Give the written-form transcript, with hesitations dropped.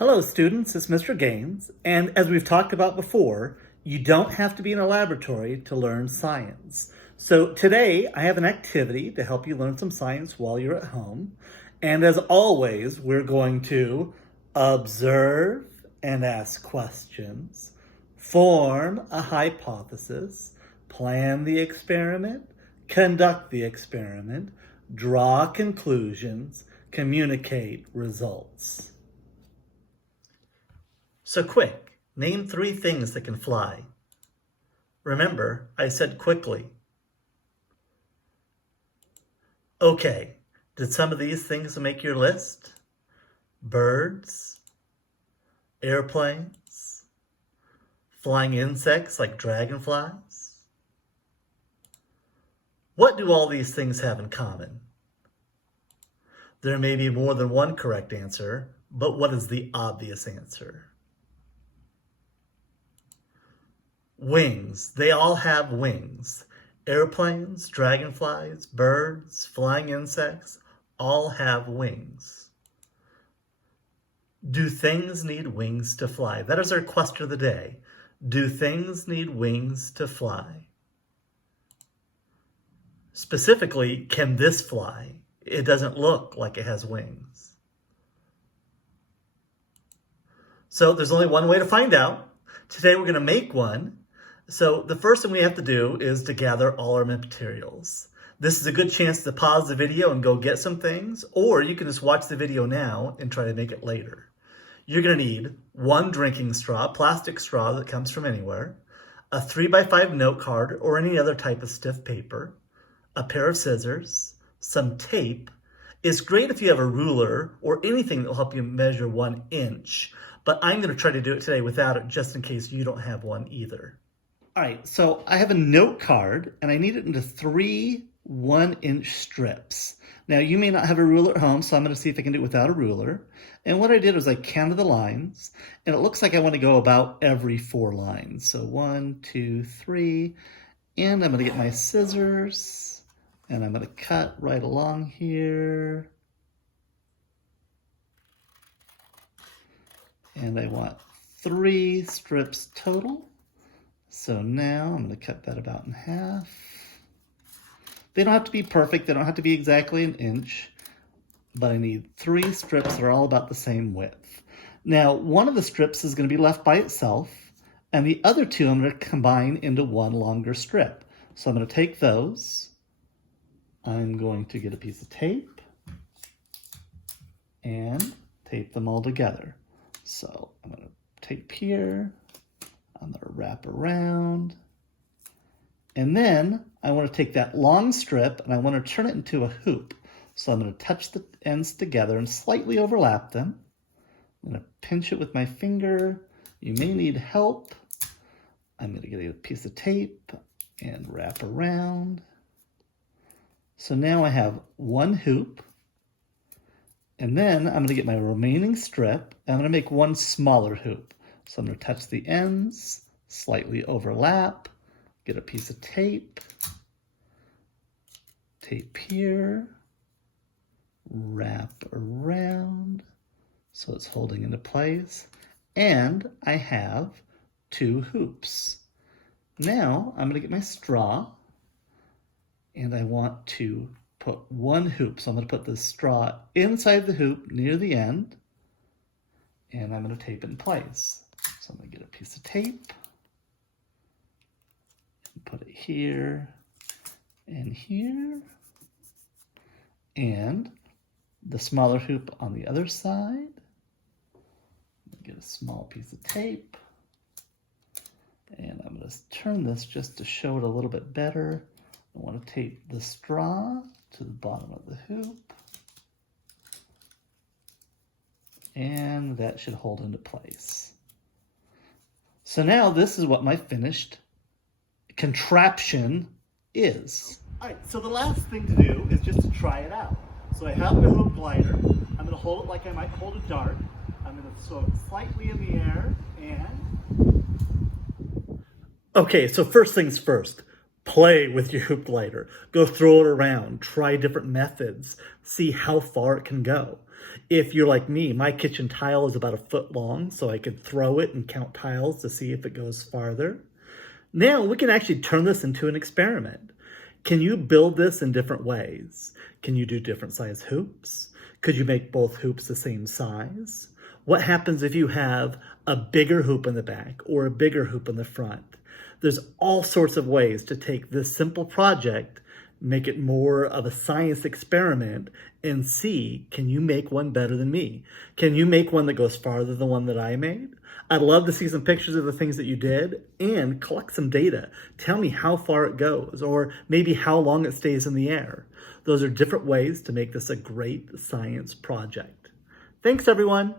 Hello students, it's Mr. Gaines, and as we've talked about before, you don't have to be in a laboratory to learn science. So today I have an activity to help you learn some science while you're at home. And as always, we're going to observe and ask questions, form a hypothesis, plan the experiment, conduct the experiment, draw conclusions, communicate results. So quick, name 3 things that can fly. Remember, I said quickly. Okay, did some of these things make your list? Birds, airplanes, flying insects like dragonflies? What do all these things have in common? There may be more than one correct answer, but what is the obvious answer? Wings. They all have wings. Airplanes, dragonflies, birds, flying insects, all have wings. Do things need wings to fly? That is our question of the day. Do things need wings to fly? Specifically, can this fly? It doesn't look like it has wings. So there's only one way to find out. Today we're going to make one. So the first thing we have to do is to gather all our materials. This is a good chance to pause the video and go get some things, or you can just watch the video now and try to make it later. You're going to need 1 drinking straw, plastic straw that comes from anywhere, a 3x5 note card or any other type of stiff paper, a pair of scissors, some tape. It's great if you have a ruler or anything that will help you measure 1 inch, but I'm going to try to do it today without it just in case you don't have one either. All right, so I have a note card and I need it into 3 1-inch strips. Now you may not have a ruler at home, so I'm going to see if I can do it without a ruler. And what I did was I counted the lines, and it looks like I want to go about every 4 lines. So 1, 2, 3, and I'm going to get my scissors and I'm going to cut right along here. And I want 3 strips total. So now I'm going to cut that about in half. They don't have to be perfect. They don't have to be exactly 1 inch, but I need 3 strips that are all about the same width. Now, one of the strips is going to be left by itself, and the other 2 I'm going to combine into 1 longer strip. So I'm going to take those. I'm going to get a piece of tape and tape them all together. So I'm going to tape here. I'm going to wrap around. And then I want to take that long strip and I want to turn it into a hoop. So I'm going to touch the ends together and slightly overlap them. I'm going to pinch it with my finger. You may need help. I'm going to get a piece of tape and wrap around. So now I have 1 hoop. And then I'm going to get my remaining strip and I'm going to make 1 smaller hoop. So I'm going to touch the ends, slightly overlap, get a piece of tape, tape here, wrap around so it's holding into place, and I have 2 hoops. Now I'm going to get my straw, and I want to put 1 hoop. So I'm going to put the straw inside the hoop near the end, and I'm going to tape it in place. So I'm going to get a piece of tape and put it here and here, and the smaller hoop on the other side. Get a small piece of tape, and I'm going to turn this just to show it a little bit better. I want to tape the straw to the bottom of the hoop, and that should hold into place. So now this is what my finished contraption is. All right, so the last thing to do is just to try it out. So I have my hoop glider. I'm going to hold it like I might hold a dart. I'm going to throw it slightly in the air and... Okay, so first things first. Play with your hoop glider. Go throw it around. Try different methods. See how far it can go. If you're like me, my kitchen tile is about 1 foot long, so I could throw it and count tiles to see if it goes farther. Now we can actually turn this into an experiment. Can you build this in different ways? Can you do different size hoops? Could you make both hoops the same size? What happens if you have a bigger hoop in the back or a bigger hoop in the front? There's all sorts of ways to take this simple project, make it more of a science experiment, and see, can you make one better than me? Can you make one that goes farther than the one that I made? I'd love to see some pictures of the things that you did and collect some data. Tell me how far it goes, or maybe how long it stays in the air. Those are different ways to make this a great science project. Thanks, everyone.